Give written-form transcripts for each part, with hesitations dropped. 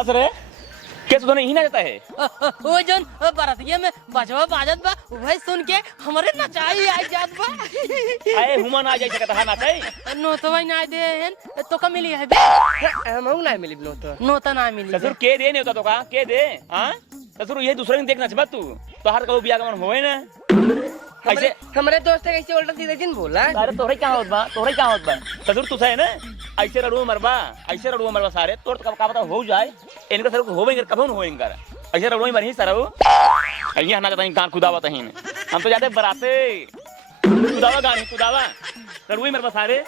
ससुरे कैसे तो नहीं ना जाता है वो जोन बरतिया में बजवा बाजत बा वही सुन के हमरे नचाई आ जात बा। आए हुमा ना जाई सकता है ना चाहे नो तो भाई ना दे हैं तो का मिली है बे हम ना मिली नो तो ना मिली ससुर के दे नहीं होता तो का के दे हां ससुर ये दूसरे ने देखना चाहिए तू तो हर कबो बियाह का मन होए ना ऐसे हमारे दोस्त कैसे उल्टा सीधा दिन बोला सारे तोरे क्या होत बा ससुर तू है ना ऐसे रड़ुआ मरबा सारे तोर तो का पता हो जाए इनका सर को होवेंगे कबो न होएंगे ऐसे रड़ुआ मरही सरऊ अइया हना कहीं कान खुदावा तहीन हम तो जाते बराते खुदावा रड़ुआ मरबा सारे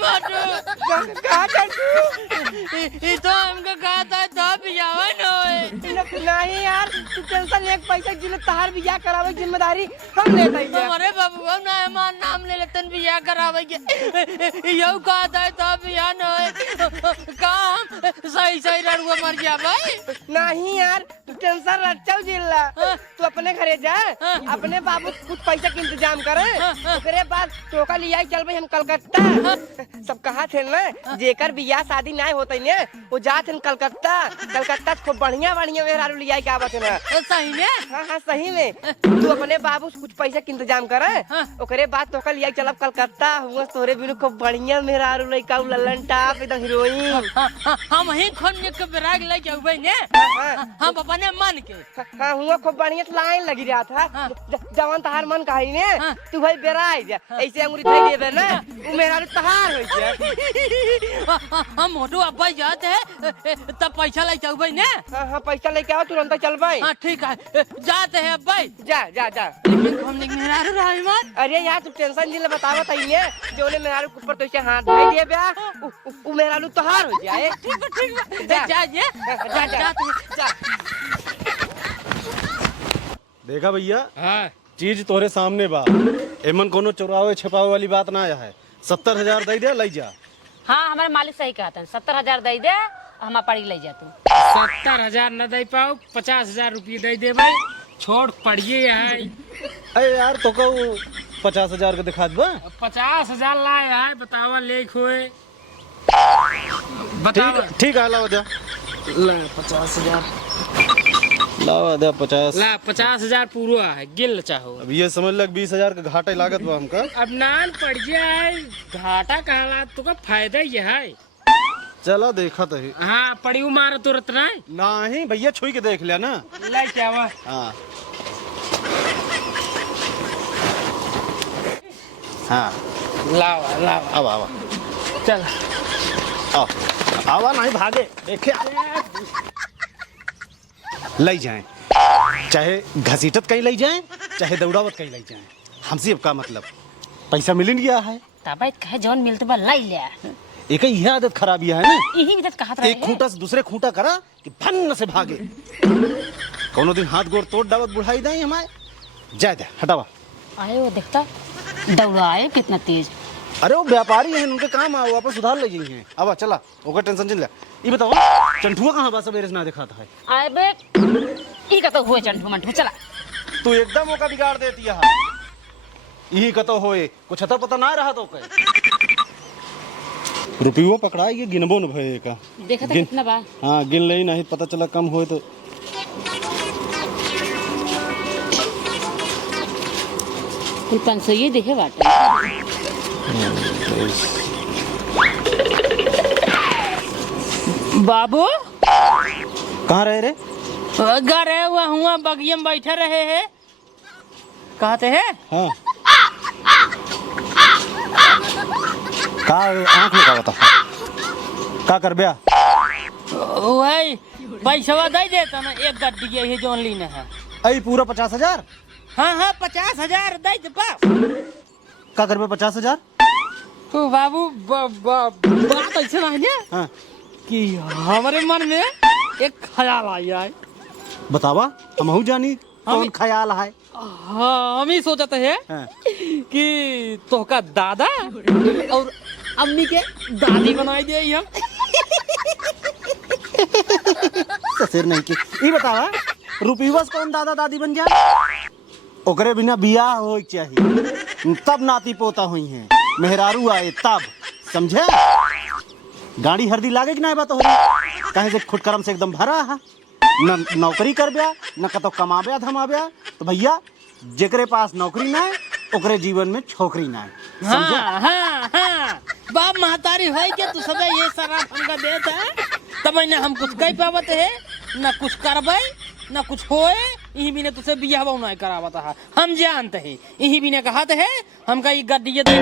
माटू कहा चंटू ये तो हमको कहा था तो बियाह न होए नहीं यार तू टेंशन ले पैसा जिले तहार बियाह करावे जिम्मेदारी हम लेते हैं। हमारे बाबू हम ना हमार नाम ले लेतन बियाह करावे के यौ कहा था तो बियाह न होए काम सही रड़ुआ मर जा भाई नहीं यार तू टेंशन रचाओ जिल्ला तू अपने घरे जा अपने बाबू कुछ पैसा के इंतजाम करे ओकरे बाद टोका लिया चल भाई हम कलकत्ता सब कहा थे ना जेकर बियाह शादी ना होते ने वो जात कलकत्ता खूब बढ़िया मेहरारू लिया के आवत है ना सही में हाँ सही में तू अपने बाबू से कुछ पैसा के इंतजाम करे ओकरे बाद टोका लिया चलब कलकत्ता हुआ तोरे बिनु खूब बढ़िया मेहरारू लइका ललन टाप एकदम हीरोइन हम ही खोन के बैराग ले के उबे ने हम अपने मन के हाँ हुआ खूब बढ़िया लाइन लगी रहा था जवान तहार मन कही ने तू भाई बेराई जा ऐसे अंगूरी थई देबे ना उ मेहरारू तहार होई छे हम मोटू अब्बा जाते है तब पैसा ले के उबे ने हाँ पैसा लेके आओ तुरंत चलबे हां ठीक है जाते हैं अब्बा जा लेकिन हम नहीं मेहरारू रही मत अरे यार तू टेंशन जिले बतावत है जोने मेहरारू के ऊपर तो ऐसे हाथ धई देबे उ मेहरारू तहार हो जाए ठीक जा जा देखा भैया हां चीज तोरे सामने बा एमन कोनो चुरावे छिपावे वाली बात ना है 70,000 दे दे लई जा। हाँ हमारे मालिक सही कहते हैं 70,000 दे दे हम पड़ी ले जा तू 70,000 न दे पाओ 50,000 रुपये दे दे भाई छोड़ पड़िए है अरे यार तो कहू 50,000 का दिखा दबा 50,000 लाए है बतावा ले खोए बतावा ठीक है लाओ जा ला 50,000 लाओ दे 50 ला 50,000 पूरा है गिल चाहो अब ये समझ लग 20,000 का घाटा लागत बा हमका अब नान पड़ गया है घाटा कहला तो का फायदा ही है चला देखा तो ही हाँ पड़ी मार तुरंत नहीं भैया छुई के देख लिया ना ला क्या हुआ हाँ हाँ लावा लावा अब आवा चल आओ आवा नहीं भागे देखे लई जाए चाहे घसीटत कहीं लई जाए चाहे दौड़ावत कहीं लई जाए हमसे अब का मतलब पैसा मिल गया है तब कहे जौन मिलते बा लाई ले एक यह आदत खराब है ना यही इज्जत कहत रहे एक खूंटा से दूसरे खूंटा करा कि भन्न से भागे कोनो दिन हाथ गोड़ तोड़ डावत बुढ़ाई दाई हमारे जा दे हटावा आए वो देखता दौड़ा आए कितना तेज अरे वो व्यापारी हैं उनके काम आ वापस सुधार ले गई हैं अब चला ओकर टेंशन चिन ले ये बताओ चंठुआ कहाँ बा सवेरे से ना दिखाता है आए बे ई का तो हुए चंटू मंटू चला तू एकदम मौका बिगाड़ देती है यही कतो होए कुछ अता पता ना रहा तो कहे रुपयो पकड़ा ये गिनबो न भए का देखा था कितना बा हाँ गिन ले नहीं पता चला कम होए तो कुल 500 ये देखे बाटे बाबू कहाँ रहे रे घर है वहाँ हुआ बगिया में बैठे रहे हैं कहते हैं हाँ का आँख लगा बता का कर बिया वही पैसा दे देता ना एक गड्डी यही जोन लीने है अई पूरा 50,000 हाँ 50,000 दे दे बाप का कर 50,000 तो बाबू बात ऐसा ना है हाँ कि हमारे मन में एक ख्याल आया है बतावा हम जानी कौन ख्याल है हाँ हम ही सोचते हैं हाँ। कि तो का दादा और अम्मी के दादी बनाई दे हम सिर नहीं की ये बतावा रुपीवा से कौन दादा दादी बन जा ओकरे बिना बियाह हो चाहिए तब नाती पोता हुई हैं मेहरारू आए तब समझे गाड़ी हरदी लागे कि ना बात हो रही कहे से खुटकरम से एकदम भरा है न नौकरी कर ब्या न कतो कमा ब्या धमा ब्या तो भैया जेकरे पास नौकरी ना है ओकरे जीवन में छोकरी ना है समझा? हाँ बाप महतारी है कि तू सब ये शराब हमका देता है तब न हम कुछ कह पावत है न कुछ करबे न कुछ होए यही भी ने तुझसे बियाह नहीं करावत है हम जानते हैं यही भी ने कहत है हमका ये गड्डी दे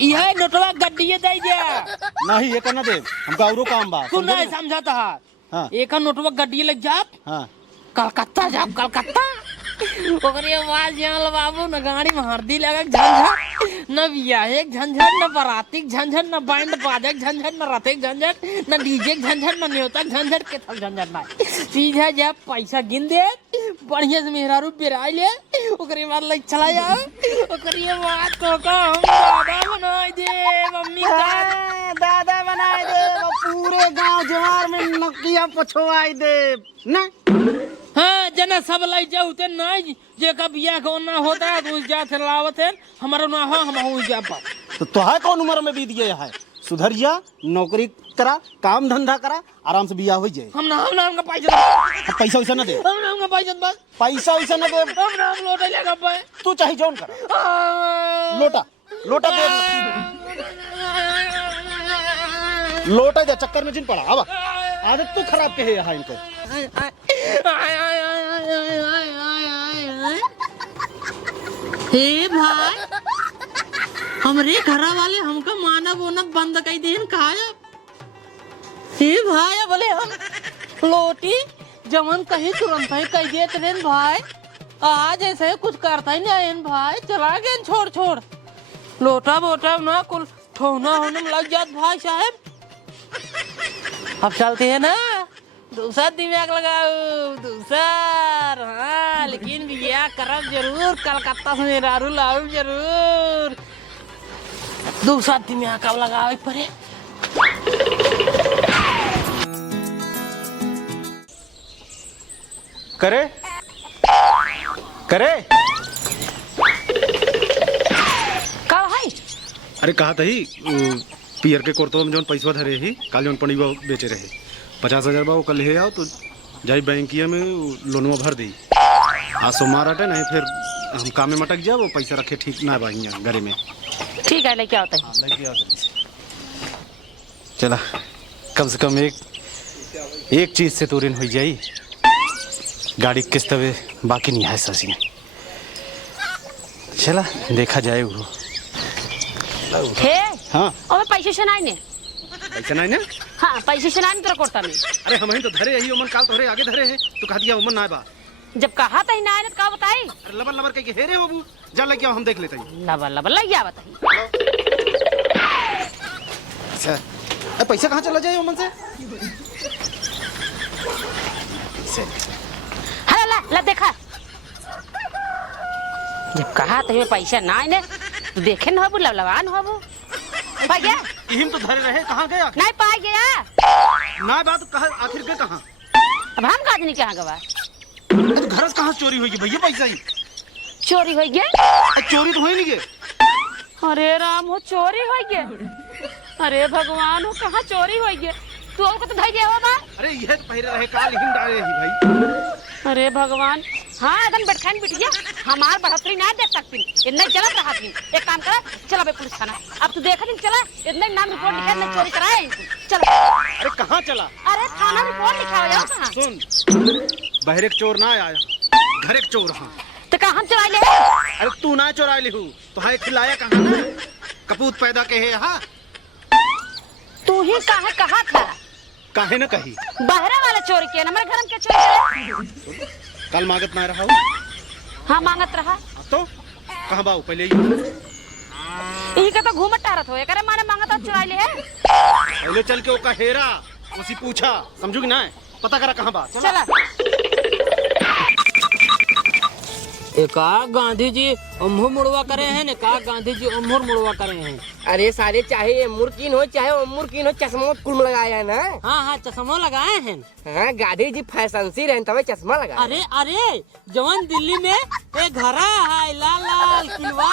यह नोटवा गड्डी दे जा नहीं ये करना दे हमका औरो काम बा तू नहीं समझाता है हाँ एक नोटवा गड्डी लग जाप हाँ कलकत्ता जाप कलकत्ता ओकरे आवाज जान बाबू न गाड़ी में हरदी लगा झंझट न बियाहे झंझट न बराती झंझट न बैंड बाजे झंझट न रथे झंझट न डीजे झंझट न न्योता झंझट के सब झंझट ना सीधा जब पैसा गिन दे बढ़िया से मेहरारू पिराई ले ओकरे बाद ले चला जाओ ओकरे बाद तो हम दादा बनाई दे मम्मी का दादा बनाए दे पूरे गांव जवार में नकिया पछवाई दे ना हाँ जना सब लाई जाऊ ते नहीं जे का बियाह को ना होता है तो जा थे लावत है हमारा ना हो हम हो जा पा तो तोहार कौन उम्र में बीत गया है सुधर जा नौकरी करा काम धंधा करा आराम से बियाह हो जाए हम का पैसा पैसा वैसा ना दे हम का पैसा बस पैसा वैसा ना दे हम लोटा लेगा पे तू चाहे जौन करा लोटा लोटा दे लोटा दे चक्कर में जिन पड़ा अब आदत तो खराब के है यहाँ इनको हे भाई हमरे घरा वाले हमका मानव ओनव बंद कर देन कहा हे भाई बोले हम लोटी जमन कहीं तुरंत ही कह देते रे भाई आज ऐसे कुछ करता ही नहीं भाई चला गए छोड़ छोड़ लोटा बोटा ना कुल ठोना होने में लग जात भाई साहब अब चलते हैं ना दूसरा दिमाग लगाओ दूसर हाँ लेकिन बियाह करब जरूर कलकत्ता से मेहरारू लाओ जरूर दूसरा दिमाग कब लगाओ परे करे करे का है अरे कहा था ही पियर के कोर्टवा में जौन पैसा धरे ही काल जौन पनीवा बेचे रहे 50,000 बा वो कल ले आओ तो जाई बैंकिया में लोनवा भर दी आज सोमवार आटे नहीं फिर हम काम में मटक जाए वो पैसा रखे ठीक ना बा यहाँ घरे में ठीक है लेके आता है लेके आओ जल्दी से चला कम से कम एक चीज से तो ऋण हो जाई गाड़ी किस्त वे बाकी नहीं है ससी में चला देखा जाए वो हे हाँ और पैसे से नहीं ने पैसा नहीं ना हाँ पैसे से नहीं तेरा कोर्टा में अरे हम ही तो धरे यही उमन काल तोहरे आगे धरे है तो कहा दिया उमन ना बा जब कहा था ही ना तो का बताई अरे लबर लबर कह के हेरे बाबू जा लग गया हम देख लेते हैं लबल लबल लग गया बताई अच्छा अरे पैसा कहाँ चला जाए उमन से हाँ ला ला देखा जब कहा था ये पैसा ना ने तो देखे न हो लवलवान हो पा गया इहिम तो धरे रहे कहाँ गया नहीं पा गया ना बात कहा आखिर के कहाँ अब हम का नहीं कहाँ गवा तो घर से कहाँ चोरी होगी भैया पैसा ही चोरी हो गया चोरी तो हो ही नहीं गए अरे राम हो चोरी हो गया अरे भगवान हो कहाँ चोरी हो गया तू को तो धैर्य हो बा अरे यह तो पहले रहे काल हिम डाले ही भाई अरे भगवान हाँ एकदम बैठान बिटिया हमार बढ़ोतरी ना देख सकती इतना जलत रहा थी एक काम करा चलो बे पुलिस थाना अब तू देखा दिन चला इतने नाम रिपोर्ट लिखा मैं चोरी कराए चलो अरे कहाँ चला अरे थाना रिपोर्ट लिखा हो जाओ कहाँ सुन बाहर एक चोर ना आया घर एक चोर हाँ तो कहाँ हम चुरा ले अरे तू ना चुरा ले हूँ तो हाय खिलाया कहाँ ना कपूत पैदा के है हाँ तू ही कहा था काहे न कही बाहर वाला चोरी किया ना हमारे घर में क्या चोरी करे कल मांगत ना रहा हूँ हाँ मांगत रहा तो कहाँ बाऊ पहले ही यही का तो घूमत टहरत हो करे माने मांगत और चुरा ले है पहले चल के ओका हेरा उसी पूछा समझू कि ना पता करा कहाँ बा चला एका गांधी जी अम्हू मुड़वा करे हैं, एका गांधी जी अम्हूर मुड़वा करे हैं। अरे सारे चाहे मुर्किन हो चाहे मुर्किन हो, चश्मा कुल लगाया है ना। हाँ हाँ चश्मा लगाए हैं। हाँ गांधी जी फैशन सी रहे तब चश्मा लगा। अरे अरे जवन दिल्ली में एक घरा है लाल लाल किलवा,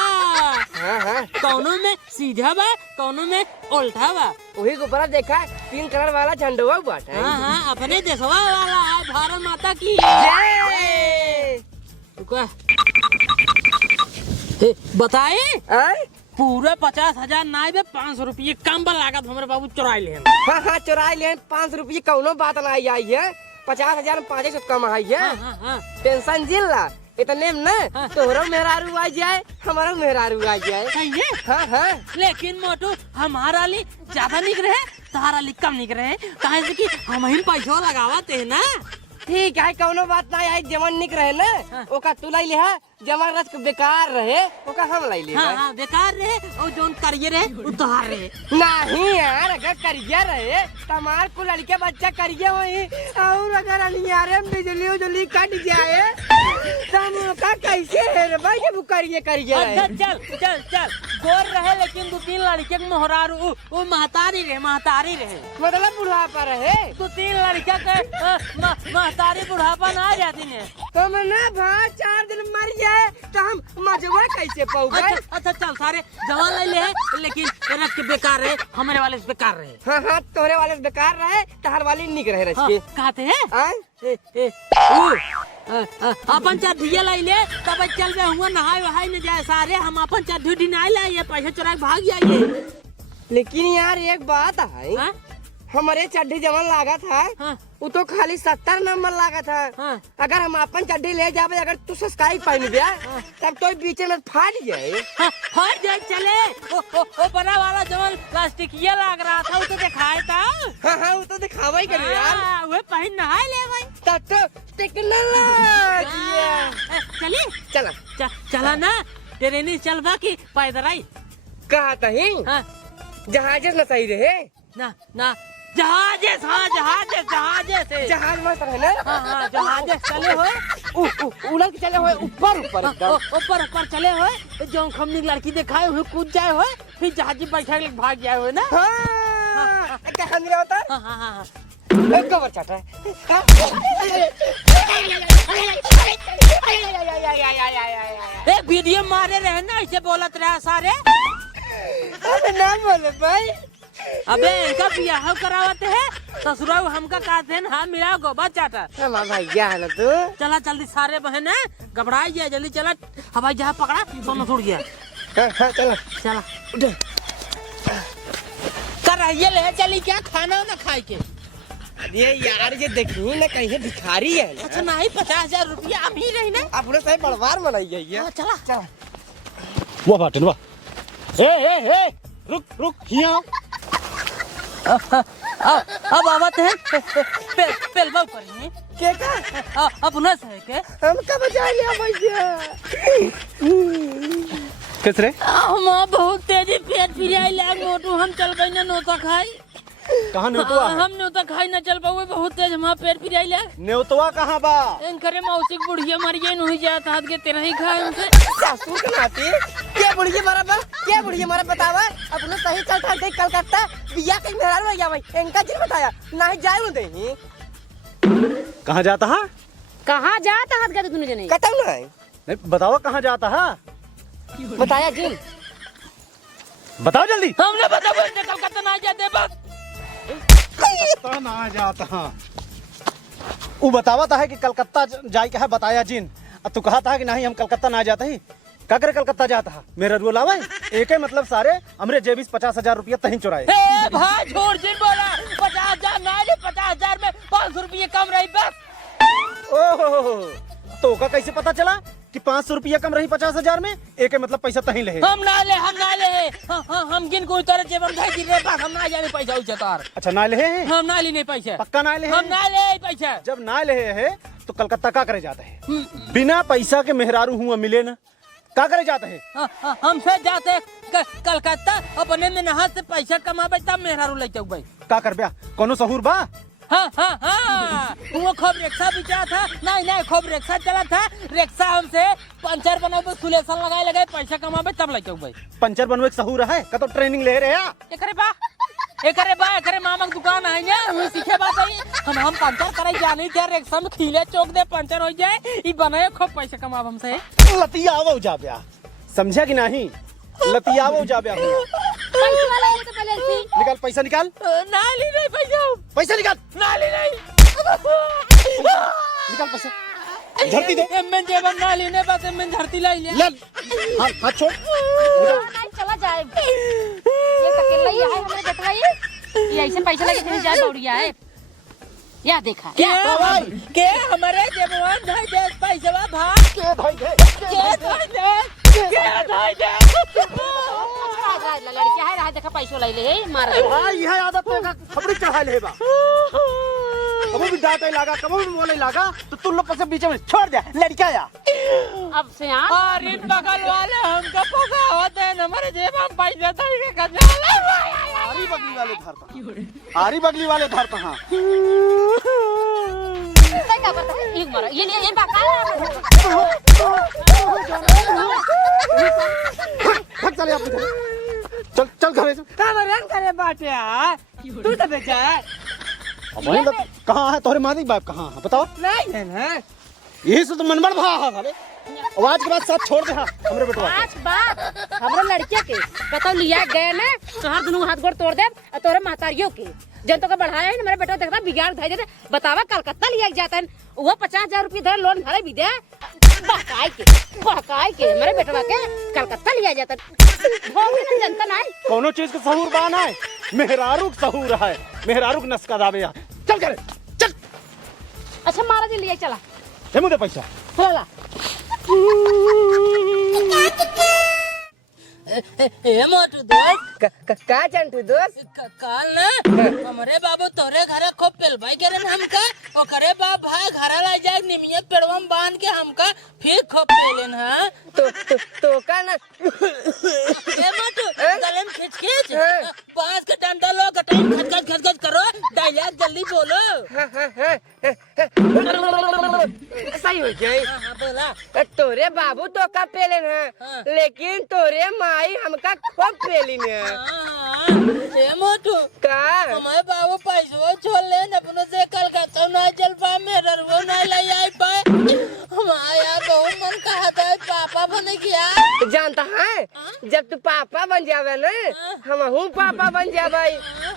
हाँ हाँ कौनों में सीधा बा कौनों में उल्टा बा। वही ऊपर देखा 3 कलर वाला झंडा बाटा। हाँ हाँ अपने देशवा वाला है, भारत माता की जय। बताए आय? पूरे 50,000 नाई में 500 रुपये कम बा लागत हमारे बाबू चुराई ले। हाँ हाँ चुराई ले 5 रुपये कौनो बात ना आई है। 50,000 में 500 कम आई है। हाँ हाँ हाँ टेंशन जिल्ला इतने में ना तोहरा मेहरारू आ जाए हमारा मेहरारू आ जाए। सही है। हाँ हाँ लेकिन मोटू हमारा ली ज्यादा निक रहे, तारा ली कम निक रहे, कहे से कि हम ही पैसा लगावत है ना। ठीक है कौनो बात ना आई। जमन निक रहे ना ओका तू लाई ले, जमन रस बेकार रहे ओका हम लाई ले। हाँ हाँ बेकार रहे और जोन करिए रहे उतार रहे। नहीं यार अगर करिए रहे तमार को लड़के बच्चा करिए वही, और अगर अनियारे में बिजली उजली कट जाए तो का कैसे है रे भाई ये करिए करिए अच्छा रहे। चल चल चल गोर रहे लेकिन 2-3 लड़के के मोहरारू वो महतारी रहे। मतलब बुढ़ापा रहे 2-3 लड़के के महतारी बुढ़ापा ना आ जाती ने। तो मना भाई 4 दिन मर जाए तो हम मजबा कैसे पाऊंगे। अच्छा अच्छा चल सारे जवान ले ले, लेकिन रख के बेकार रहे, हमारे वाले से बेकार रहे। हाँ हाँ तोहरे वाले से बेकार रहे तहर वाले निक रहे रच हाँ, के। कहते हैं आय? अपन चढ़िया लाई ले तब चल बे हुआ नहाए वहाए न जाए सारे, हम अपन चढ़ी ढिनाई ला ये पैसे चुरा के भाग जाइए। लेकिन यार एक बात है हाँ? हमारे चड्ढी जमन लागा था हाँ। वो तो खाली 70 नंबर लागा था। हाँ। अगर हम अपन चड्ढी ले जावे अगर तू सस्काई पहन गया तब तो बीच में फाट जाए। हाँ, फट जाए चले ओ बड़ा वाला जवन प्लास्टिकिया लग रहा था वो तो दिखाए था। हाँ हाँ वो तो दिखावा ही करे यार। हाँ, वो पहन नहाए ले भाई। तब तो टेक्नोलॉजी चली चला चला ना ट्रेनी चल बाकी पैदल आई। कहा तही हाँ जहाज न सही रहे। ना जहाजे से जहाज मत रहे ना। हाँ हाँ जहाजे चले हो उड़ल के चले हुए ऊपर ऊपर एकदम। ऊपर चले हो जो हमने लड़की दिखाए हुए कूद जाए हो फिर जहाजी बैठा के भाग जाए हो ना। हाँ क्या हम होता हाँ हाँ हाँ एक कवर चाटा ए वीडियो मारे रहे ना ऐसे बोलत रहा सारे। अरे ना बोले भाई। अबे इनका बियाह करावते है ससुराल हमका कहते हैं हाँ मिला गोबा चाटा। हमारा भैया है ना तू। चला जल्दी सारे बहन है घबराई गया जल्दी चला हवाई जहाज पकड़ा सोना छूट गया। चला चला कर रही ले चली क्या खाना ना खाए के। ये यार ये देखी ना कहीं भिखारी है ना। अच्छा नहीं 50,000 रुपया हम ही रही ना। अपने सही बड़वार बनाई है ये। हाँ, चला चला वाह बाटन वाह। ए रुक हिया अब आवत है पेल बाऊ करेंगे के का अपना से के हम कब बचा लिया भैया। किस रे हम बहुत तेजी पेट फिराई लाग मोटू हम चल गई ना नोता खाई। कहाँ नेउतवा है? हम नोता खाई ना चल पावे बहुत तेज हम पेट फिराई लाग। नेउतवा कहाँ बा? इनकरे मौसी की बुढ़िया मर गई नहीं जात हाथ के तेरा ही खाए उनसे। सासू के नाती क्या बुढ़िया मारा बा क्या बुढ़िया मारा बतावा। अपने सही चल था देख कलकत्ता बिया कहीं मेहरारू हो गया भाई इनका जी बताया नहीं जाए न देही। कहाँ जाता है? कहाँ जाता हाथ गए तूने जने कतौ नहीं नहीं बताओ कहाँ जाता है? बताया जी बताओ जल्दी। हमने बता कलकत्ता ना जाते बस कलकत्ता ना जाता है। वो बतावा है कि कलकत्ता जाए का है बताया जिन। अब तू कहा था कि नहीं हम कलकत्ता ना जाते ही का करे कलकत्ता जाता है मेरा रुआ लावा एक मतलब सारे हमरे जेबी 50,000 रुपया तहीं चुराए। भाई झूठ जिन बोला 50,000 ना 50,000 में 500 रुपये कम रही बस। ओहो तो का कैसे पता चला कि 500 रुपया कम रही 50,000 में एक मतलब पैसा तहीं ले। हम ना ले हम गिन को उतर जेबम धाई गिरे बस हम ना जाने पैसा उचतार। अच्छा ना ले हम ना ली नहीं पैसा पक्का ना ले हम ना ले पैसा। जब ना ले है तो कलकत्ता का करे जाता है बिना पैसा के मेहरारू हुआ मिले ना का करे जाता है। हमसे जाते कलकत्ता अपने में नहा से पैसा कमाबे तब मेहरारू ले जाऊ भाई का कर ब्या कोनो सहूर बा हाँ वो खूब रिक्शा बिचा था। नहीं खूब रिक्शा चला था। रिक्शा हमसे पंचर बनावे सुलेशन लगाए पैसा कमावे तब लगे भाई। पंचर बनवे सहूर है का तो ट्रेनिंग ले रहे हैं। एकरे मामा की दुकान है ना, हम सीखे बात है। हम पंचर करे जाने थे, रिक्शा में खीले चौक दे पंचर हो जाए, ये बनाए खूब पैसा कमाव हमसे। लतियावो जा ब्या, समझा कि नहीं? लतियावो जा ब्या। पैसे वाला है तो पहले से निकाल पैसा निकाल। ना ली नहीं पैसा निकाल। ना ली नहीं निकाल पैसा। धरती दे। एमएन जेबन ना लेने पास एमएन धरती लाई ले। हाथ छोड़। नहीं चला जाए। ये अकेला ही है हमारे बेटवा ये ऐसे पैसा लेके चली जाए दौड़िया है। या देखा के हमारे जेबन धाई दे पैसा भाग के धाई दे। लड़किया है रहा देखा पैसा ले ले मार हां यह आदत है का खबड़ी चढ़ा ले बा। कभी भी डांटे लगा, कभी भी बोले लगा तो तुम लोग पसे बीच में छोड़ दे लड़का या। अब से हां और इन बगल वाले हमको पका होते हैं हमारे जेब में पैसा था के कजाला। आरी बगली वाले धरता। आरी बगली वाले धरता। हां सही का पता है एक मार ये बाका भाग चले आप चल घरे से। कामरान करे बाटे तू तो बेचा अब वहीं कहाँ है तोरे मादी बाप कहाँ है बताओ। नहीं है ना यही से तो मनमन भा है साले। आवाज के बाद साथ छोड़ दे। हाँ हमरे बेटवा आज बात हमरा लड़किया के बताओ लिया गए ना तोहार दोनों हाथ गोड़ तोड़ दे और तोरे महतारियों के जन तो का बढ़ाया है मेरा बेटा देखता बिगाड़ धाई देते। बतावा कलकत्ता लिया जाता है वो 50,000 रुपये धर लोन भरे भी दे बहकाई के मेरे बेटवा के कलकत्ता लिया जाता है। जनता नहीं कोनो चीज का सहूर बान है। मेहरारू सहूर है। मेहरारू नस्का दावे यहाँ। चल करे चल। अच्छा महाराज लिया चला दे मुझे पैसा। चला ए मोटू दोस्त का चंटू दोस्त काल ना हमारे बाबू तोरे घरे खूब पेलवाई करे हमका ओकरे बाप भाई घरे ला जाए निमिया पेड़वा में बांध के हमका फिर खूब पेलेन। हां तो का ना ए मोटू गले में खिच बांस के डंडा लो गटाई खच करो डायलॉग जल्दी बोलो। सही हो जाए। हां बोला तोरे बाबू तो का पेले ना लेकिन तोरे माई हमका खूब पेली ने। ए मोटू का हमारे बाबू पैसो छोड़ ले अपनों से कलकत्ता ना चल पाए मेरा रुआ ना ले आई पाए। हमारा यार बहुत मन कहा था पापा बने क्या जानता है जब तू पापा बन जावे ना हम हूँ पापा बन जावे।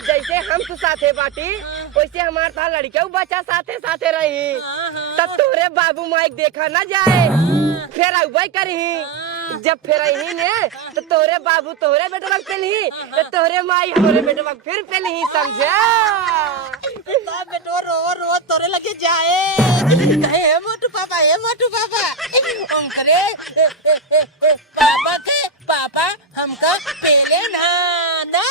जैसे हम तू साथे बाटी वैसे हमार था लड़का बच्चा साथे साथे रही तब तोरे बाबू माइक देखा ना जाए फिर अगुवाई करी। जब फिर ही ने तो तोरे बाबू तोरे बेटवा पेली तो तोरे माई हमारे बेटवा फिर पेली समझा। बेटो रो तोरे लगे जाए हे मोटू पापा हम करे पापा के पापा हमका पेले ना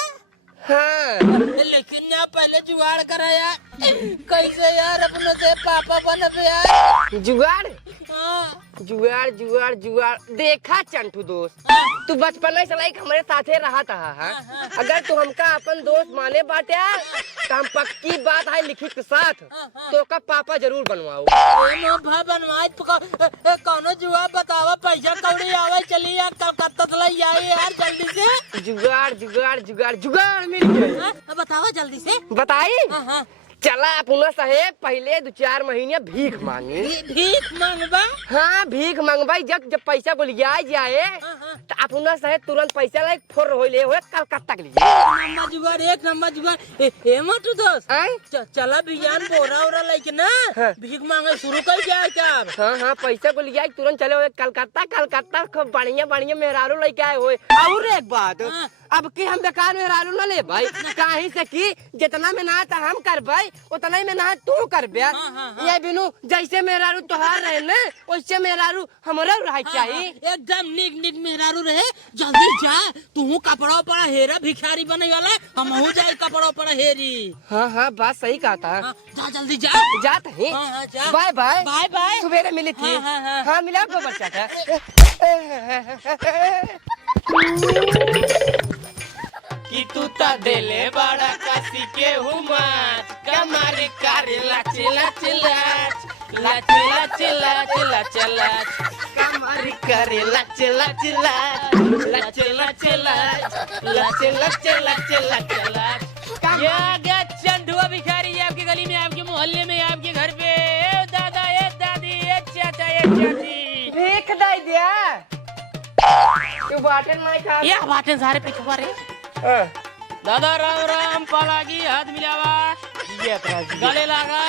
हाँ लेकिन ना पहले जुगाड़ कराया कैसे यार अपनों से पापा बन यार। जुगाड़ हाँ। जुगाड़ देखा चंटू दोस्त तू बचपन से लाइक हमारे साथे रहा था। अगर तू हमका अपन दोस्त माने बाटे तो हम पक्की बात है लिखित के साथ तो का पापा जरूर बनवाओ। बनवाए कौनो जुआ बतावा पैसा कौड़ी आवे चली यार कलकत्ता से लाई आई यार जल्दी से। जुगाड़ मिल गई। बतावा जल्दी से बताई हाँ। चला अपना साहेब पहले 2-4 महीने भीख मांगी। भीख मांगबा हाँ भीख मांगबाई जब पैसा को लिया जाए तो अपना साहेब तुरंत पैसा लाइक फोर हो ले कलकत्ता के लिए। एक नंबर जुगाड़ ए मोटू दोस्त चला विज्ञान बोरा ओरा लेके ना भीख मांगे शुरू कर जाए क्या। हाँ पैसा को लिया तुरंत चले हुए कलकत्ता खूब बढ़िया मेहरारू लेके आए हुए। और एक बात अब की हम बेकार मेहरारू न ले भाई कहीं से की जितना मेहनत हम करबाई उतना ही मेहनत तू करबे। ये बिनु जैसे मेहरारू तोहार रहे ना वैसे मेहरारू हमारा रहे चाहिए। एकदम निक मेहरारू रहे जल्दी जा तू कपड़ा पड़ा हेरा भिखारी बने वाला हम हो जाए कपड़ा पड़ा हेरी। हाँ बात सही कहा था। जा जल्दी जा जात है बाय बाय सवेरे मिली थी। हाँ मिला को बच्चा था। कि तू ता देले बड़ा कसी के हुमात कमर करे लच लच लच लच लच लच लच लच कमर करे लच लच लच लच लच लच लच लच लच लच लच ये आ गया चंदुआ भिखारी आपकी गली में, आपके मोहल्ले में, आपके घर पे। ए दादा, ए दादी, ए चाचा, ए चाची, भीख दे दिया तू बाटन नहीं खा ये बातें सारे पे छुपा रहे। दादा राम राम, पालागी हाथ मिलावा, गले लगा।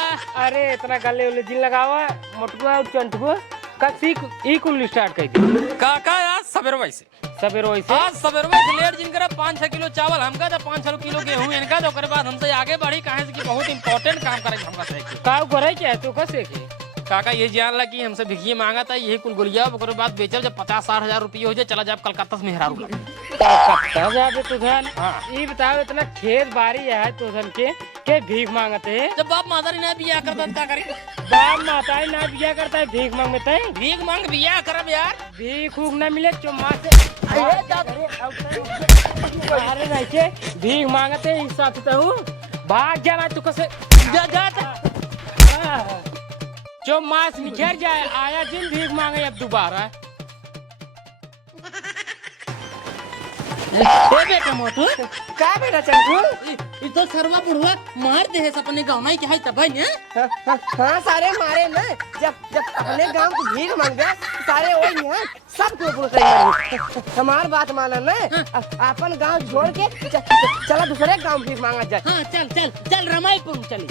अरे इतना गले उले जिन लगावा मोटुआ और चंटुआ कब सीख ई कुल स्टार्ट कर दी काका आज सवेर वैसे सवेर वैसे आज सवेर वैसे लेट जिनकर 5-6 किलो चावल हमका तो 5-6 किलो गेहूं इनका तो ओकर बाद हमसे आगे बढ़ी कहां से कि बहुत इंपॉर्टेंट काम करे हमका से काऊ करे क्या तो कैसे के काका ये जान ला कि हमसे भिखिए मांगा था, यही कुल गोलिया ओकर बाद बेचब जब 50-60 हजार रुपये हो जाए चला जाए कलकत्ता से मेहरारू का। कलकत्ता जाबे तुझन। हाँ। ई बताओ इतना खेत बाड़ी है तुझन के भीख मांगते है। जब बाप मातारी ना बियाह करता क्या करी? बाप माताई ना बिया करता है भीख मांगते है। भीख मांग बियाह करब यार। भीख उख ना मिले चुम्मा से अरे नहीं के भीख मांगते ही साथ हूँ भाग जाना तू कैसे जो मांस निखर जाए आया जिन भीख मांगे अब दोबारा। ए बेटा मोटू का बेटा चंटू ई तो सर्वा बुढ़वा मार दे है अपने गांव में क्या है तब ने। हाँ सारे मारे ना जब जब अपने गांव को भीख मांगे सारे वही है सब को बोल रहे हमार बात माना ना अपन गांव छोड़ के चला दूसरे गांव भीख मांगा जाए। हाँ चल चल चल रमाईपुर चली।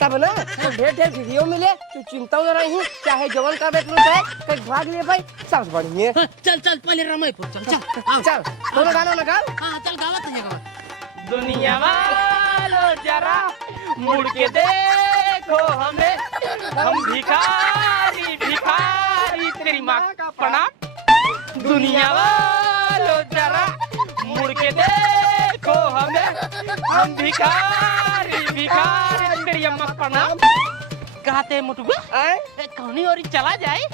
तब ना ढेर ढेर वीडियो मिले तू चिंता न रही चाहे जवन का बेट चाहे कहीं भाग ले भाई सब बढ़िया। हाँ, चल चल पहले रमाईपुर चल चल आओ। चल दोनों गाना लगा। हाँ चल गावत है गावत। दुनिया वालों जरा मुड़ के देखो हमें हम भिखारी भिखारी तेरी माँ का प्रणाम। दुनिया वालों जरा मुड़ के देखो हमें हम भिखारी भिखारी तेरी अम्मा का प्रणाम। कहते मुटुआ कहानी और चला जाए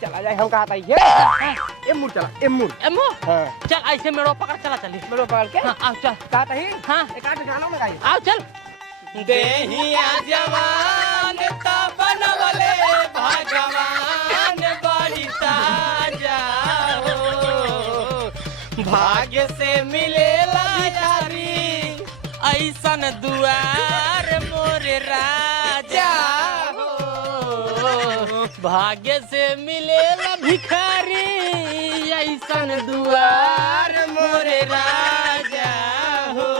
चला जाए हम कहा था ये मुड़ चला मुड़ एमो हाँ। चल ऐसे मेड़ो पकड़ चला चली मेरे पकड़ के हाँ आओ चल कहा था ही हाँ एक आध गाना में गाइए आओ चल। देहिया जवान ता बनवले भगवान बड़ी ताजा हो भाग्य से मिलेला यारी ऐसन दुआर मोरे राजा हो भाग्य से मिलेला भिखारी ऐसन दुआर मोरे राजा हो।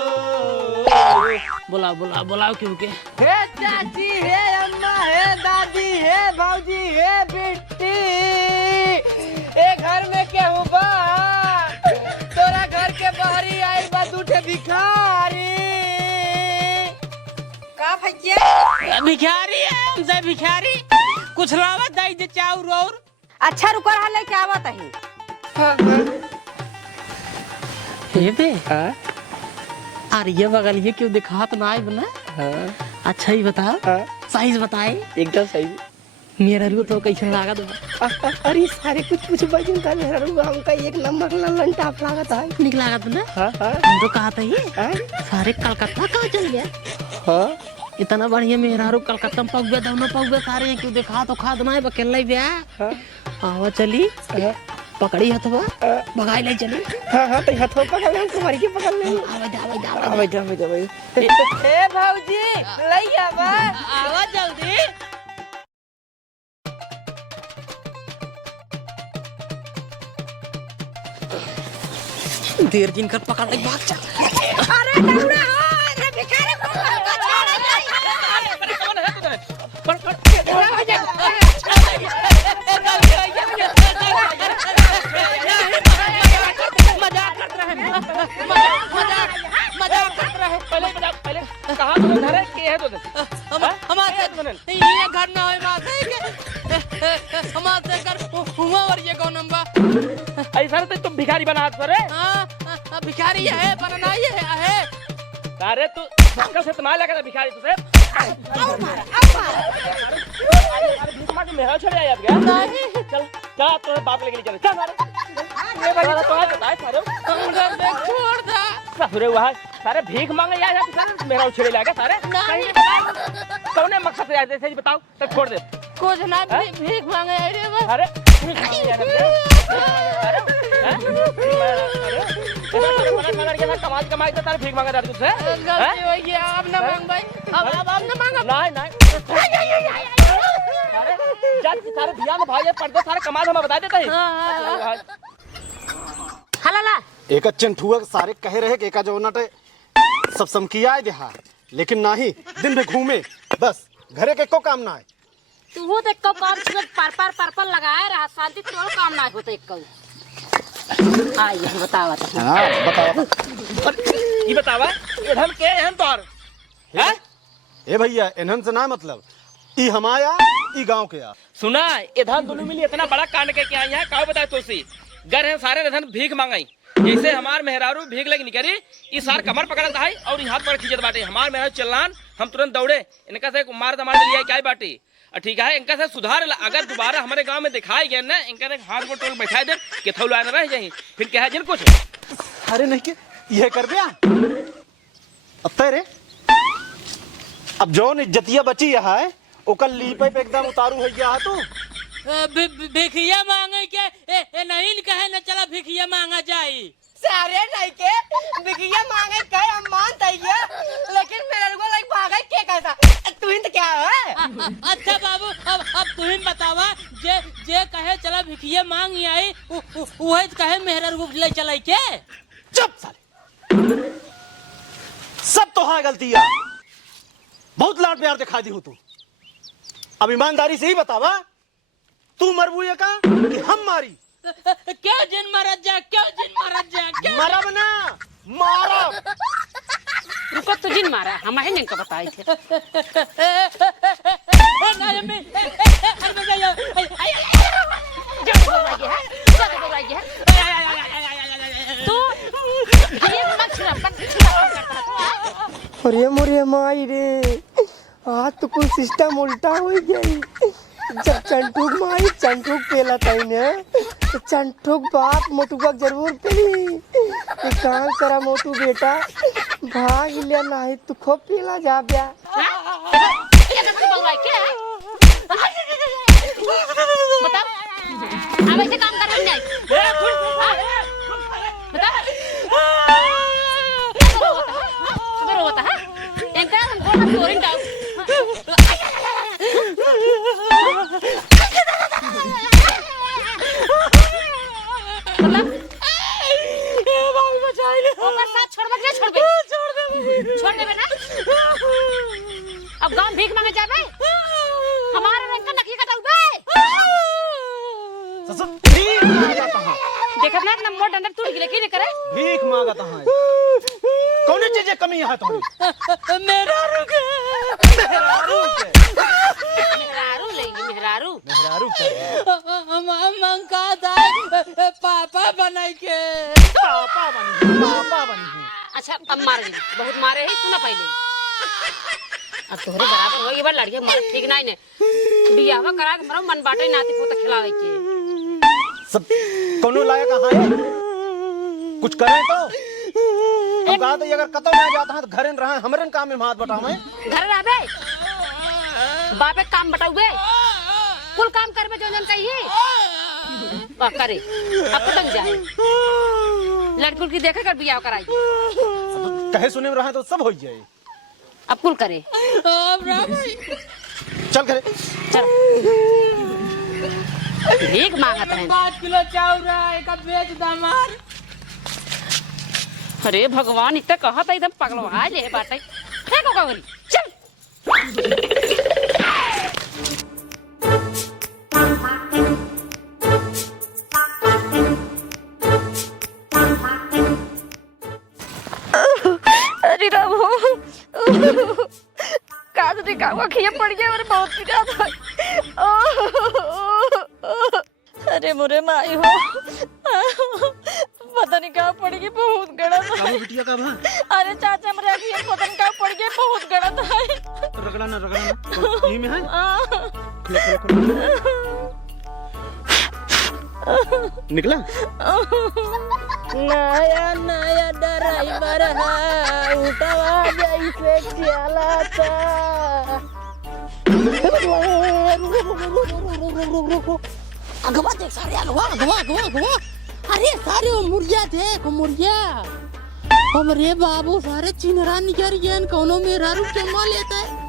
बुलाओ बुलाओ बुलाओ क्यों के हे चाची हे अम्मा हे दादी हे भाऊजी हे बिट्टी ए घर में केहू बा तोरा घर के बाहरी आई बा दूठे भिखारी का भैया भिखारी है हमसे भिखारी कुछ लावत दाई दे चाउर और। अच्छा रुको रहा लेके आवत है। हे बे अरे ये बगल ये क्यों दिखा तो ना आई बना। अच्छा ही बता साइज बताए एकदम सही मेरा रू तो कैसे लागा दो। अरे सारे कुछ बजन का मेरा रुआ हमका एक नंबर ललन टाप लागत है निक लागत ना। हां हां हम तो कहा था ये सारे कलकत्ता कहाँ चल गया। हां इतना बढ़िया मेहरारू कलकत्ता में पग गया दोनों पग गया सारे क्यों दिखा तो खा देना है बकेला ही ब्याह। आवा चली पकड़ी हथवा भगाई ले चली। हां हां तो हथवा पकड़ ले तुम्हारी के पकड़ ले आवे जा ए भौजी लई आवा आवा जल्दी। देर जिन कर पकड़ ले भाग चल। अरे दौड़ा हो अरे भिखारी को छोड़ मजाक कर रहे हैं मजाक कर रहे हैं। पहले कहां तो धरे के है तो हमारे ये घर ना है हमारे घर हुआ और ये कौन नंबर ऐसा तो तुम भिखारी बना हाथ पर हाँ भिखारी है बनना ये है। अरे तू अंकल से तो ना लगा था भिखारी तुझे अरे मेहरा छोड़ आया क्या चल चल तो बाप लेके चल चल ये वाला तो है बताए सारे छोड़ दे सफरे हुआ है सारे भीख मांगे यार सारे मेरा उछले लगा सारे नहीं। कौन मकसद से ऐसे ही बताओ तब छोड़ दे कुछ ना भीख मांगे आए रे बस। अरे भीख मांगे यार अरे अरे कमाई कमाई तो तारे भीख मांगे यार तुझसे गलती हो गया अब ना मांग भाई अब ना मांग नहीं अरे जब सारे भिया में भाई पर्दे सारे कमाल हमें बता देता है हलाला एक चंठुआ सारे कहे रहे कि एका जो नटे सब समकिया है देहा लेकिन नाही दिन में घूमे बस घरे के को काम ना है तू वो देख को काम से पर लगाए रहा शांति तो काम ना होता एक को आई बतावा हां बताओ ये बतावा एहन के एहन तोर हैं ए भैया इन्हन से ना मतलब ई हमाया ई गांव के आ सुना इधर दोनों मिली इतना बड़ा कांड के क्या यहाँ का बताए तुलसी घर है सारे रधन भीख मांगाई जैसे हमार मेहरारू भीख लगी निकली इस सार कमर पकड़ता है और हाथ पर खींचत बाटे हमार मेहरारू चलान हम तुरंत दौड़े इनका से मार दमार लिया क्या बाटे ठीक है इनका से सुधार अगर दोबारा हमारे गांव में दिखाई गया ना इनका हाथ को टोल बैठा दे कि थौला रह जाए फिर क्या है जिन कुछ अरे नहीं के ये कर दिया अब तेरे अब जो इज्जतिया बची है ओकर लीपे पे एकदम उतारू हो गया तू भिखिया मांगे के ए नहीं कहे न चला भिखिया मांगा जाई सारे नहीं के बिगिया मांगे कहे हम मानते हैं लेकिन मेरे को लाइक भागा के कैसा तू ही तो क्या है अच्छा बाबू अब तू ही बतावा जे जे कहे चला भिखिया मांग आई वही कहे मेहर को ले चलाई के चुप साले सब तो हाँ गलती है बहुत लाड प्यार दिखा दी हो तू अब ईमानदारी से ही बतावा तू मरबू ये का कि हम मारी क्या जिन मारा जा मरब ना मारब रुको तू जिन मारा हम है नहीं को बताई थे तू अरे मोरे माई रे आज तो कोई सिस्टम उल्टा हो गई जब चंटुक माई चंटुक पेला तई ने तो चंटुक बाप मोटुक जरूर पेली एक काम करा मोटू बेटा भाग लिया नहीं तू खूब पेला जा ब्या बता अब ऐसे काम कर रही बता होता है इनका हमको ना तोरिन डाल छोड़ दे ना अब गांव भीख मांगे जाबे हमारा रंग का नकली कटा उबे देखत ना नंबर डंडा टूट गेले की करे भीख मांगता है कौन चीज कमी है तुम्हारी मेहरारू के मेहरारू हम मंका दाई पापा बनाई के पापा बनी अच्छा अब मार गई बहुत मारे है सुना पहले अब तोहरे बराबर हो ये बार लड़के मार ठीक नहीं ने बियाह करा के मरो मन बाटे नाती पोता खिलावे के सब कोनो लायक कहां है कुछ करें तो हम कहा तो अगर कतो ना जाता है तो घरे रहा हमरन काम में हाथ बटावे घर रहबे बापे काम बटाउबे कुल काम करबे जो जन कहिए करे अब तक जाए लड़कुल की देखे कर बियाह कराई कहे सुने में रहा तो सब हो जाए अब कुल करे अब रामाई चल करे चल भीख मांगत है 5 किलो चाउर का बेच दामार अरे भगवान इतना कहत है एकदम पगलवा ले बाटे देखो कवरी चल अरे राम काज ने कावा खिया पड़ गया मेरे बहुत पिटा था अरे मोरे माई हो पता नहीं कहाँ पड़ गई बहुत गड़ा था बिटिया का भा अरे चाचा मेरे अखियाँ पता नहीं कहाँ पड़ गई बहुत गड़ा था रगड़ा ना यही में है निकला नया नया डराई बरहा उठवा जैसे चलता। अगवा देख सारे, अगवा अगवा अगवा अगवा। अरे सारे वो मुर्गिया देख, मुर्गिया। हमरे बाबू सारे चिन्हरा निकर गए, कोनो मेरा रुक चम्मा लेता है।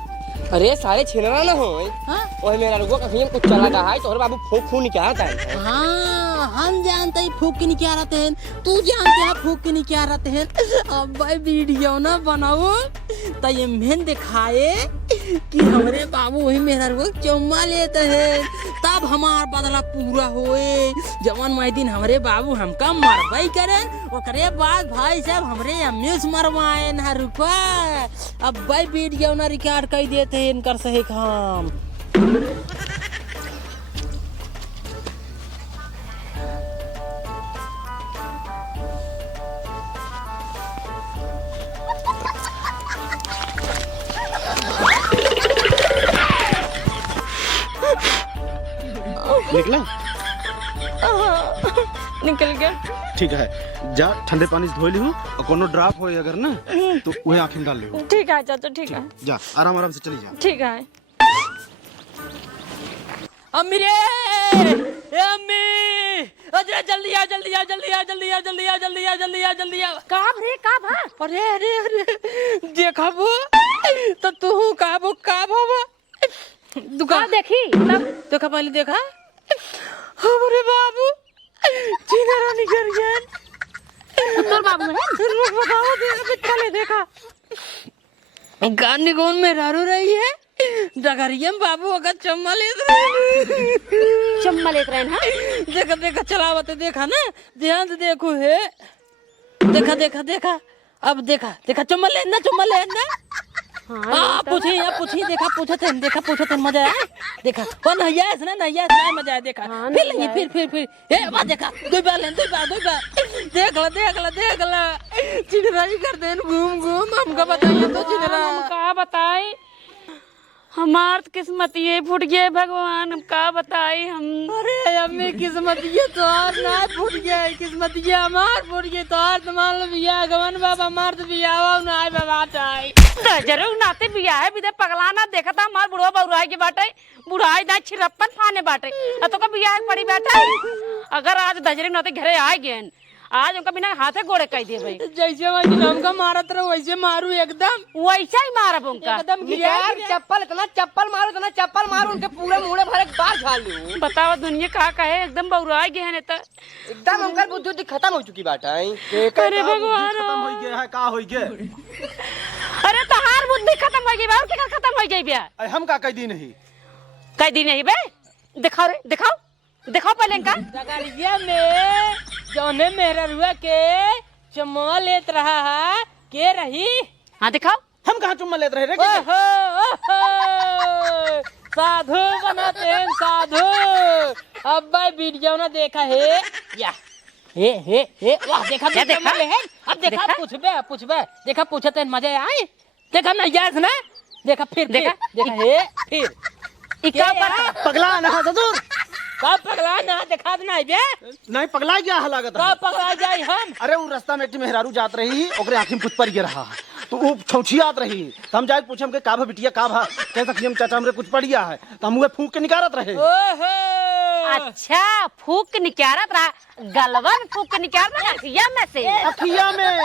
अरे सारे छिनरा ना हो हाँ? ओए मेरा रुको कहीं कुछ चला रहा है तोहरे बाबू फूक फूक निकालता है। हाँ हम जानते हैं फूक के क्या रहते हैं, तू जानते हैं फूक के क्या रहते हैं। अब भाई वीडियो ना बनाओ तो ये मेन दिखाए कि हमारे बाबू वही मेरा रुक चम्मा लेते हैं, तब हमार बदला पूरा होए। जवन माई दिन हमारे बाबू हमका मरवाई करें, ओकरे बाद भाई साहब हमरे अम्मीस मरवाए ना रुका। अब भाई वीडियो ना रिकॉर्ड कर देते हैं इनकर सही काम। निकला? निकल गया। ठीक है, जा ठंडे पानी से धो ली हूँ और कोनो ड्रॉप हो अगर ना तो वही आँखें में डाल ले। ठीक है चाचा, ठीक है, जा आराम आराम से चली जा। ठीक है। अम्मी रे, ए अम्मी, अरे जल्दी आ जल्दी आ जल्दी आ जल्दी आ जल्दी आ जल्दी आ जल्दी आ जल्दी आ। काब रे काब हा? अरे अरे अरे देखा वो तो तू काबो काबो दुकान देखी तब देखा, पहले देखा हमारे बाबू चिन्हरा निकल गए। तोर बाबू है रुक बताओ, देखा ले देखा गाने कौन में रारू रही है डगरियम बाबू अगर चम्मा लेत रहे। चम्मा लेत रहे ना। देखा देखा चलावत देखा ना, ध्यान से देखो है। देखा देखा देखा अब देखा देखा चम्मा लेना। हाँ पूछी देखा पूछे थे मजा आया। देखा वो नैया ना मजा आया। देखा फिर लेंगे फिर ए बात देखा दो बार देख ला चिड़रा ही कर दे घूम हमका बताइए तो चिड़रा हम का बताए, हमार किस्मत ये फुट गए भगवान, हम का बताए हम। अरे अम्मी किस्मत ये तोहार ना फूट गया, किस्मत ये हमार फूट गई। तोहार तुम्हारा बिया गवन बाबा मार तो बियावा ना आए बाबा ताई जरूर नाते बिया है बिदे पगलाना देखा था हमार बुढ़वा बउराई के बाटे, बुढ़ाई ना छिरप्पन फाने बाटे तो का बिया पड़ी बैठा। अगर आज दजरे नाते घरे आ गए, आज उनका बिना हाथे गोड़े कह दे भाई। जैसे वही हमका मारत रहो वैसे मारू एकदम, वैसा ही मारब उनका एकदम यार इतना चप्पल मारो उनके पूरे मुंह भर एक बार झाड़ लूं। बताओ दुनिया का कहे एकदम बउराई गए हैं तो एकदम उनका बुद्धि खत्म हो चुकी बात है। अरे भगवान, खत्म हो गया है, का हो गया? अरे तहार बुद्धि खत्म हो गई बा, और क्या खत्म हो गई बा? हम का कह दी नहीं, कह दी नहीं बे। दिखाओ रे, दिखाओ पहले इनका। डगरिया में जौने मेरा रुआ के चम्मा लेत रहा है के रही। हाँ दिखाओ। हम कहाँ चुम्मा लेते रहे रे? साधु बनाते हैं साधु। अब भाई वीडियो ना देखा है या हे वाह देखा क्या देखा? अब देखा पूछबे देखा पूछते हैं मजा आए। देखा ना यार ना देखा फिर देखा हे फिर इका पर पगला ना ससुर, का पगला ना देखा ना बे नहीं पगला गया है लागत का पगला जाए हम। अरे वो रास्ता में एक मेहरारू जात रही, ओकरे आँखी में कुछ पड़ गया रहा तो वो छौछियात रही। तो हम जाके पूछे हमके का भा बिटिया का भा, कह सकी हम चाचा हमरे कुछ पड़ गया है तो हम फूंक के निकारत रहे। ओहो अच्छा फूक के निकारत रहा, गलवा में फूक के निकारत रहा अखिया में से। अखिया में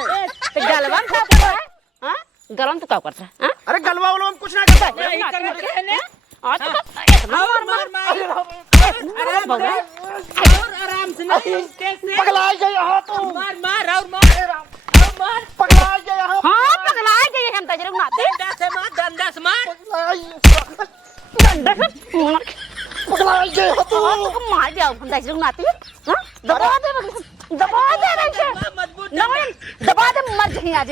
तो गलवा में क्या करता है? हाँ गलवा में तो क्या करता है? हाँ? अरे गलवा वाला हम कुछ ना करता। नहीं करते हैं ने आज तो इतना मार और आराम से नहीं कैसे पगला गया हाँ तो मार और मार पगला गया हाँ। हाँ पगला गए हम तजरे नाते डंडा से मार डंडा से मार पगला गया हाँ तो तो मार दिया हम तजरे नाते। हाँ दबा दे रहे मजबूत दबा दे मर जाएंगे आज।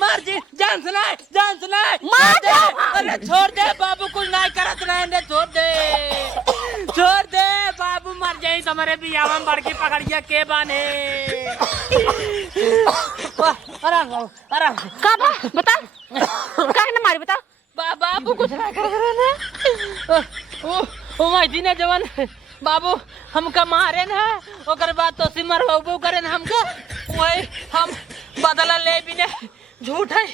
मार जी जान सुनाए मार दे। अरे छोड़ दे बाबू कुछ नहीं करत रहे, छोड़ दे बाबू मर जाई तुम्हारे बियाह में बड़की पकड़िया के बाने। आराम का बता काहे ना मारी बता। बाबू कुछ नहीं करत रहे ने ओ माई दिन जवान बाबू हमका मारे ना ओकर बाद तो सिमर होबो करे हमका वही हम बदला ले भी ने झूठ है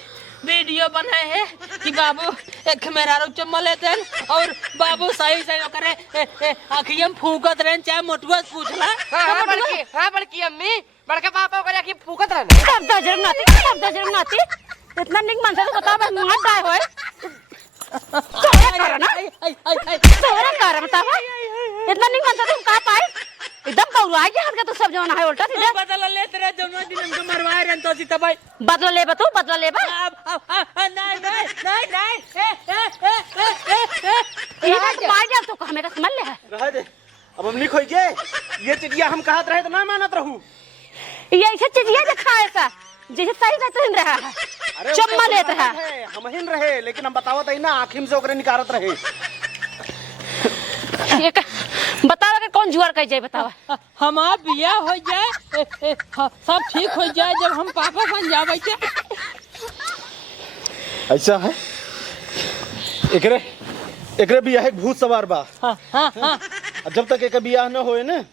वीडियो बनाए है कि बाबू एक मेहरारू चम्मा लेते हैं और बाबू सही सही करे आखियां फूकत रहे चाहे मोटुआ पूछला। हाँ बड़की अम्मी बड़का पापा करे आखी फूकत रहने शब्द जरूर नाती इतना निक मन से तो बता बस मुंह डाय होए तोरा कर ना तोरा कर बतावा इतना निक मन से तुम का पाए एकदम बौरा के हाथ का तो सब जवान है उल्टा सीधा बदला लेते रहे जौन दिन हमको मरवाए रहे तो सीता भाई बदला ले तू बदला ले बा नहीं ये मार जा तो हमें का समझ ले है रह दे अब हम लिख होई के ये चिड़िया हम कहत रहे तो ना मानत रहू। ये ऐसे चिड़िया दिखाए सा जैसे सही ना तो रहा है अरे चम्मा लेत रहा हम हिन रहे लेकिन हम बतावत है ना आखिम से ओकरे निकारत रहे। एक बतावा के कौन जुआर कह जाए बतावा हमार बिया हो जाए सब ठीक हो जाए जब हम पापा बन जावे के ऐसा है एकरे एकरे बियाह एक भूत सवार बा। हाँ जब तक एक बियाह न होए ना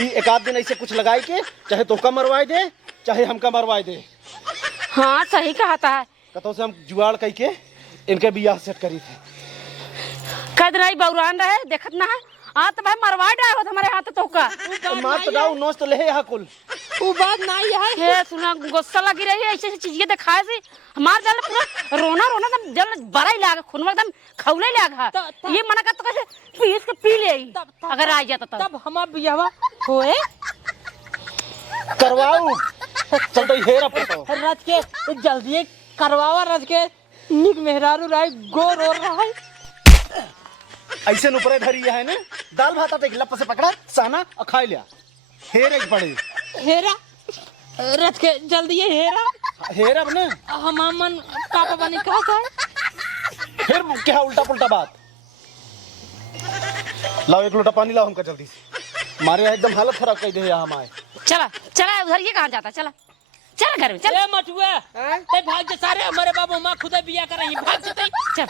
एक आध दिन ऐसे कुछ लगाई के चाहे तोका मरवाए दे चाहे हमका मरवाए दे। हाँ सही कहा था कतो से हम जुआड़ कह के इनके बियाह सेट करी थे। कद नहीं बौरान रहे देखत ना आ तो भाई मरवा डाय हो हमारे हाथ तो का मार तो दाऊ नोच तो ले यहाँ कुल वो बात नहीं है हे सुना गुस्सा लगी रही है ऐसे ऐसी चीजें दिखाए से हमार जल पूरा रोना रोना एकदम जल बड़ा ही लागा खून एकदम खौले लागा ये मना कर तो कैसे पीस के पी ले अगर आ जाता तब हमार बियाह होए करवाऊ चल तो हेरा पड़तो रज के जल्दी करवावा रज के निक मेहरारू राय गोर और रहा है ऐसे नुपरे धरी है ना दाल भात आते गिलप से पकड़ा साना और खा लिया हेरे पड़े हेरा रज के जल्दी हेरा हेरा बने हम मन पापा बने का फिर क्या उल्टा पुल्टा बात। लाओ एक लोटा पानी लाओ हमका जल्दी से मारे एकदम हालत खराब कर दे यहाँ हमारे। चला चला उधर ये कहाँ जाता चला चल घर में चल ए मटुआ ते भाग जा सारे हमारे बाबू माँ खुदा बिया कर रही भाग जाते चल